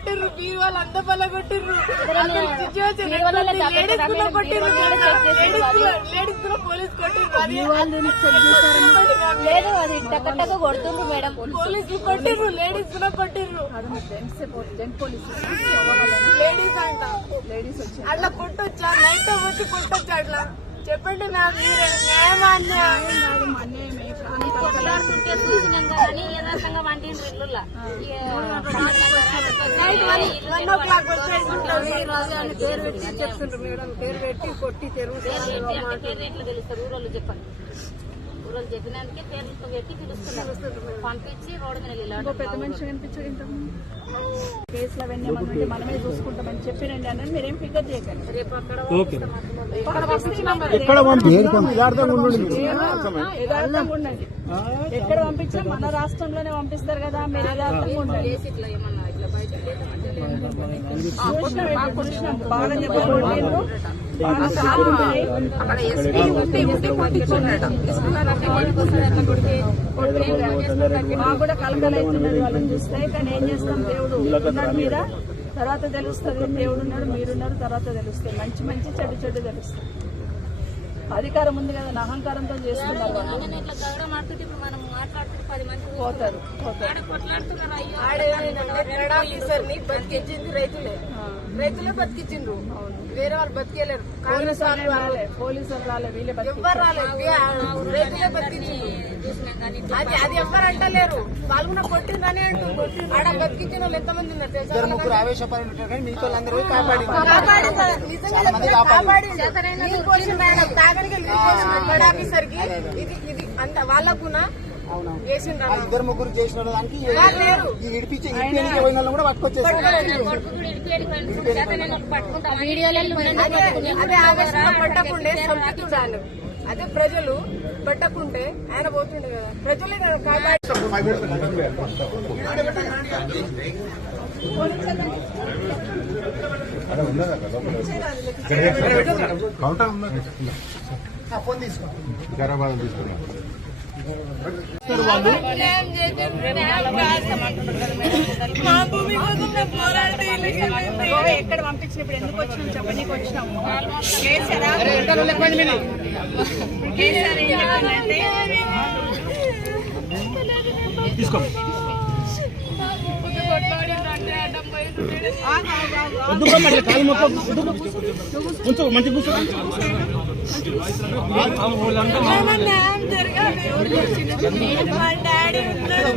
కొట్టిర్రు, beer వాళ్ళు అంత పల్ల కొట్టిర్రు. Situation ladies కూడా కొట్టిర్రు, లేడీస్ కూడా పోలీస్ కొట్టిర్రు. లేదు అది టక్క కొడుతుంది మేడం, పోలీసులు కొట్టిర్రు, లేడీస్ కూడా కొట్టిర్రు. లేడీస్ అంట, అట్లా కొట్టొచ్చా? నైట్ టైం వచ్చి కొట్టొచ్చా? అట్లా చెప్పండి మ్యామ్, మీరే న్యాయమా అన్యాయం? కొట్లాడుతుంటే చూసినాం కానీ యథార్థంగా వంటిండ్రు ఇల్లులా. నైట్ 1 o'clock పేరు పెట్టి చెప్తుండ్రు మేడం, పేరు పెట్టి కొట్టి తెలుస్తారు. ఎట్లా తెలుస్తారు? ఊరోళ్ళు చెప్పండి, ఊరోళ్ళు చెప్పినానికి పేర్లతో పెట్టి పిలుస్తున్నారు, పంపించి రోడ్డు మీద వెళ్ళి పెద్ద మనిషి కనిపించదు. కేసులు అవన్నీ ఏమన్నా మనమే చూసుకుంటామని చెప్పినండి అన్నది మీరేం ఫిగర్ చేయకండి. రేపు యథార్థంగా ఉండండి. ఎక్కడ పంపించినా మన రాష్ట్రంలోనే పంపిస్తారు కదా, మీరు యథార్థంగా ఉండండి. బాగా చెప్పారు, మాకు కూడా కలకలవుతున్నది వాళ్ళని చూస్తే. కానీ ఏం చేస్తాం, దేవుడు ఉన్నాడు మీద, తర్వాత తెలుస్తుంది. దేవుడు ఉన్నాడు, మీరున్నారు, తర్వాత తెలుస్తుంది. మంచి మంచి చెడు చెడు తెలుస్తుంది. అధికారం ఉంది కదా, అహంకారంతో చేస్తున్నారు. పోతారు ఆఫీసర్ని బతికించింది రైతులే, రైతులే బతికించిండ్రు, వేరే వాళ్ళు బతికేలేరు. కాంగ్రెస్ పోలీసులు రాలే, వీళ్ళే ఎవ్వరు రాలేదు, రైతులే బతికించిండ్రు. అది ఎవ్వరు అంటలేరు, వాళ్ళు కూడా కొట్టిందని అంటారు. ఆడ బతికించిన వాళ్ళు ఎంతమంది ఉన్నారు ఆఫీసర్ కి. ఇది అంత వాళ్ళకున్నా ఇద్దరు ముగ్గురు చేసిన దానికి కూడా పట్టుకొచ్చేసారు. అదే ఆవేశంగా పట్టకుండే చంపుతుండాలి. అదే ప్రజలు పట్టకుంటే ఆయన పోతుండే కదా, ప్రజలే ఫోన్ తీసుకో, వికారాబాద్ తీసుకున్నాం. ఎక్కడ పంపించినప్పుడు ఎందుకు వచ్చినాం చెప్పనీకి వచ్చినాము. కేసీఆర్ ఏం చెప్పిందంటే తీసుకో, మంచి కూర్చో. న్యాయం జరగాలి. మా డాడీ ఉన్నాడు,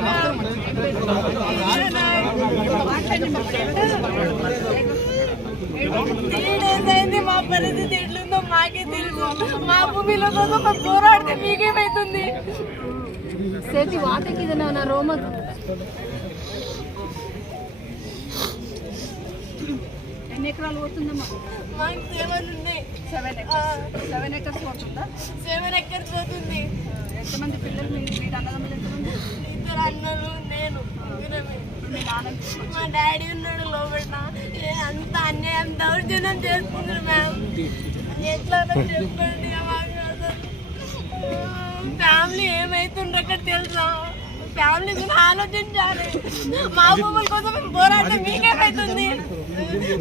3 days అయింది. మా పరిస్థితి ఎట్లుందో మాకే తెలుసు. మా భూమిలో కోసం మేము పోరాడితే మీకేమైతుంది? సేతి వాతకి రోమ ఎన్ని ఎకరాలు పోతుందమ్మా? మాకు 7 ఉంది. 7 acres పోతుందా? 7 acres పోతుంది. ఎంతమంది పిల్లలు? మీరు అన్నదమ్ములు ఎంతమంది? 2 అన్నలు, నేను. మీ నాన్న? మా డాడీ ఉన్నాడు లోపల. అంత అన్యాయం దౌర్జన్యం చేస్తున్నారు మ్యామ్. ఎట్లా చెప్పండి, ఫ్యామిలీ ఏమైతుండ్రు అక్కడ తెలుసా? ఫ్యామిలీ గురించి ఆలోచించాలి. మా భూముల కోసం మేము పోరాటం మీకేమైతుంది?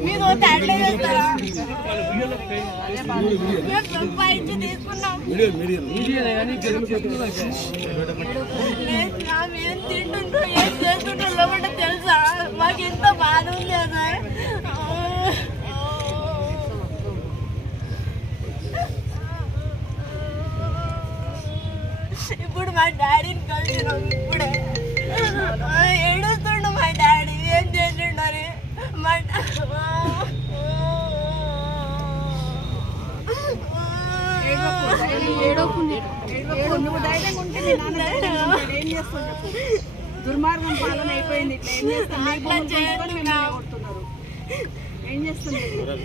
మీరు అట్లే చేస్తారా? మేము సంపాదించి తీసుకున్నాం. ఏం తింటుండ్రో ఏం చేస్తుండ్రో లోపల తెలుసా? మాకు ఎంత బాధ ఉంది సార్. ఇప్పుడు మా డాడీని కలిసినాం. ఇప్పుడే ఏడుస్తుండు మా డాడీ, ఏం చేసిండని. మా నువ్వు ధైర్యంగా ఉంటే మీ నాన్న ఏం చేస్తావు చెప్పు. దుర్మార్గం పాలన అయిపోయింది. ఇట్లా ఏం చేస్తాం, కొడుతున్నారు. ఏం చేస్తుంది ఇప్పుడు?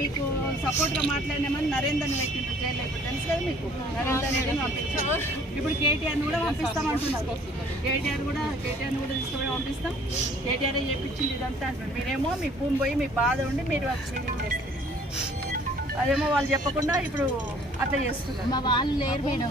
మీకు సపోర్ట్ గా మాట్లాడినామని నరేందర్ని పెట్టిండ్రు జైల్లో. ఇప్పుడు తెలుసు కదా మీకు, నరేందర్ పంపించారు. ఇప్పుడు కేటీఆర్ని కూడా పంపిస్తామంటున్నారు. కేటీఆర్ని కూడా తీసుకుపోయి పంపిస్తాం. కేటీఆర్ చెప్పించింది ఇదంతా అంటున్నారు. మీరేమో మీ భూమి పోయి మీ బాధ ఉండి మీరు ఫీలింగ్ చేస్తారు. అదేమో వాళ్ళు చెప్పకుండా ఇప్పుడు అట్లా చేస్తున్నారు. మా వాళ్ళు లేరు మేడం.